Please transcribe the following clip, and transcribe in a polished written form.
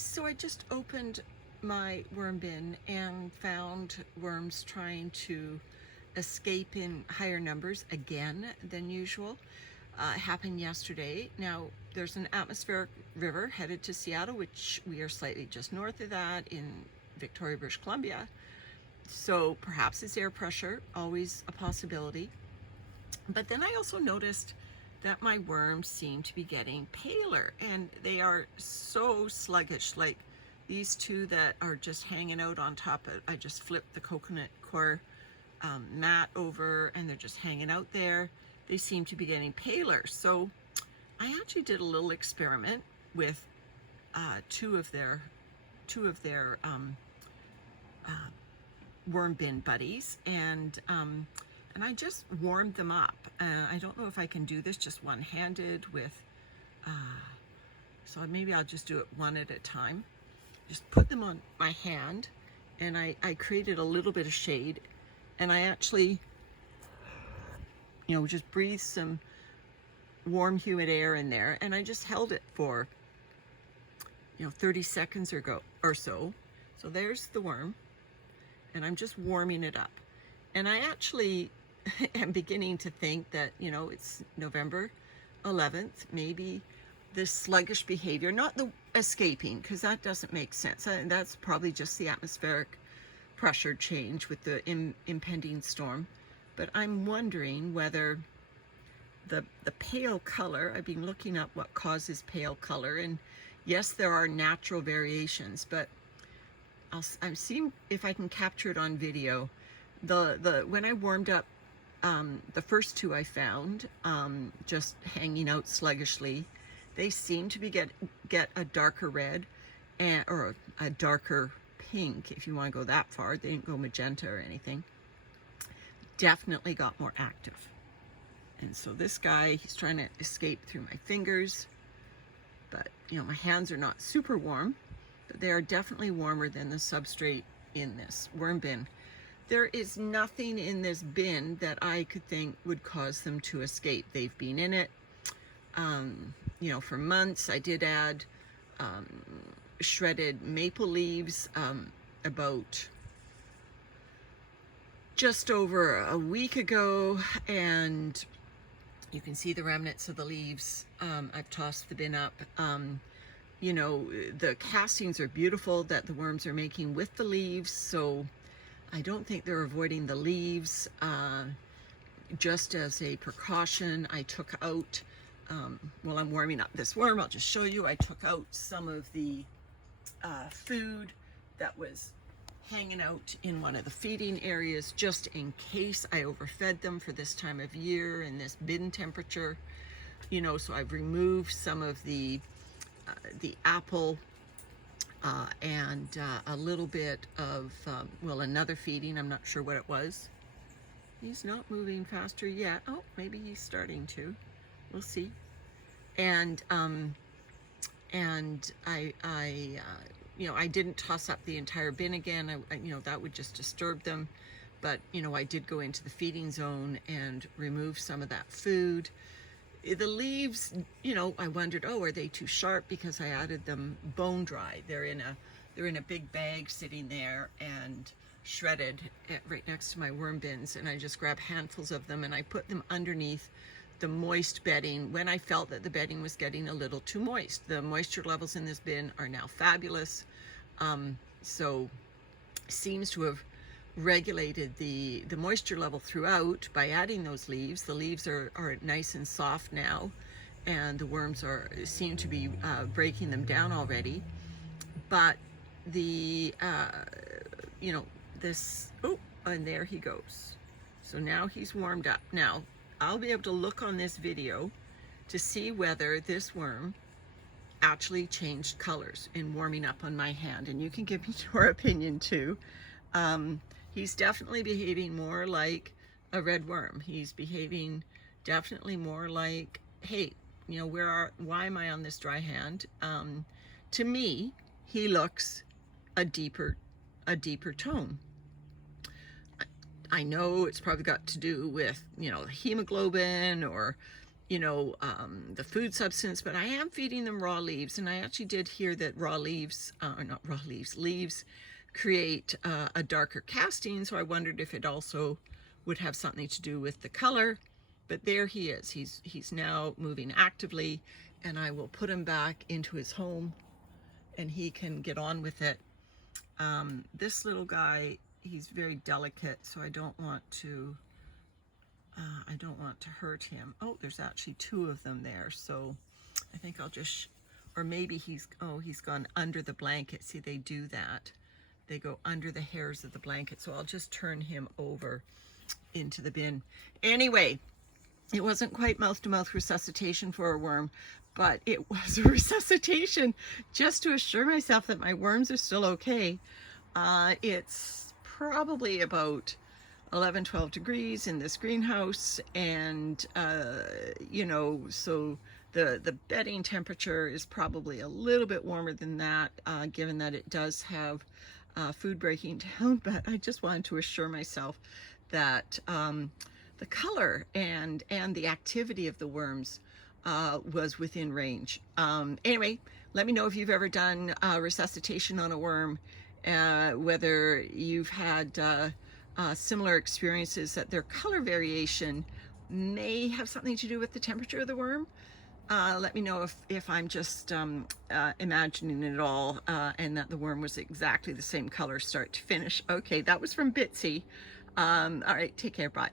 So I just opened my worm bin and found worms trying to escape in higher numbers again than usual. It happened yesterday. Now, there's an atmospheric river headed to Seattle, which we are slightly just north of that in Victoria, British Columbia. So perhaps it's air pressure, always a possibility. But then I also noticed that my worms seem to be getting paler, and they are so sluggish. Like these two that are just hanging out on top of, I just flipped the coconut coir mat over and they're just hanging out there. They seem to be getting paler. So I actually did a little experiment with two of their worm bin buddies, and I just warmed them up. I don't know if I can do this just one-handed with, so maybe I'll just do it one at a time. Just put them on my hand, and I created a little bit of shade, and I actually, just breathed some warm, humid air in there, and I just held it for, 30 seconds or so. So there's the worm, and I'm just warming it up. And I actually am beginning to think that, it's November 11th, maybe this sluggish behavior, not the escaping, because that doesn't make sense. That's probably just the atmospheric pressure change with the impending storm. But I'm wondering whether the pale color, I've been looking up what causes pale color, and yes, there are natural variations, but I'll see if I can capture it on video. When I warmed up the first two I found, just hanging out sluggishly, they seem to be get a darker red or a darker pink, if you want to go that far. They didn't go magenta or anything. Definitely got more active. And so this guy, he's trying to escape through my fingers, but my hands are not super warm, but they are definitely warmer than the substrate in this worm bin. There is nothing in this bin that I could think would cause them to escape. They've been in it, for months. I did add shredded maple leaves about just over a week ago, and you can see the remnants of the leaves. I've tossed the bin up. The castings are beautiful that the worms are making with the leaves, so I don't think they're avoiding the leaves. Just as a precaution, I took out, while I'm warming up this worm, I'll just show you, I took out some of the food that was hanging out in one of the feeding areas, just in case I overfed them for this time of year and this bin temperature. So I've removed some of the apple and a little bit of, another feeding. I'm not sure what it was. He's not moving faster yet. Oh, maybe he's starting to. We'll see. And I didn't toss up the entire bin again. That would just disturb them. But, I did go into the feeding zone and remove some of that food. The leaves, I wondered, are they too sharp? Because I added them bone dry. They're in a big bag sitting there and shredded right next to my worm bins, and I just grabbed handfuls of them and I put them underneath the moist bedding when I felt that the bedding was getting a little too moist. The moisture levels in this bin are now fabulous. So seems to have regulated the moisture level throughout by adding those leaves. The leaves are nice and soft now, and the worms seem to be breaking them down already. But and there he goes. So now he's warmed up. Now I'll be able to look on this video to see whether this worm actually changed colors in warming up on my hand, and you can give me your opinion too. He's definitely behaving more like a red worm. He's behaving definitely more like, hey, why am I on this dry hand? To me, he looks a deeper tone. I know it's probably got to do with, hemoglobin or, the food substance, but I am feeding them raw leaves. And I actually did hear that raw leaves, or not raw leaves, leaves create a darker casting. So I wondered if it also would have something to do with the color. But there he is. He's now moving actively, and I will put him back into his home and he can get on with it. This little guy, he's very delicate, so I don't want to hurt him. Oh, there's actually two of them there, so I think I'll just, or maybe he's gone under the blanket. See, they do that. They go under the hairs of the blanket, so I'll just turn him over into the bin. Anyway, it wasn't quite mouth-to-mouth resuscitation for a worm, but it was a resuscitation just to assure myself that my worms are still okay. It's probably about 11, 12 degrees in this greenhouse, and so the bedding temperature is probably a little bit warmer than that, given that it does have food breaking down. But I just wanted to assure myself that the color and the activity of the worms was within range. Anyway, let me know if you've ever done resuscitation on a worm, whether you've had similar experiences, that their color variation may have something to do with the temperature of the worm. Let me know if I'm just imagining it all, and that the worm was exactly the same color start to finish. Okay, that was from Bitsy. All right, take care, bye.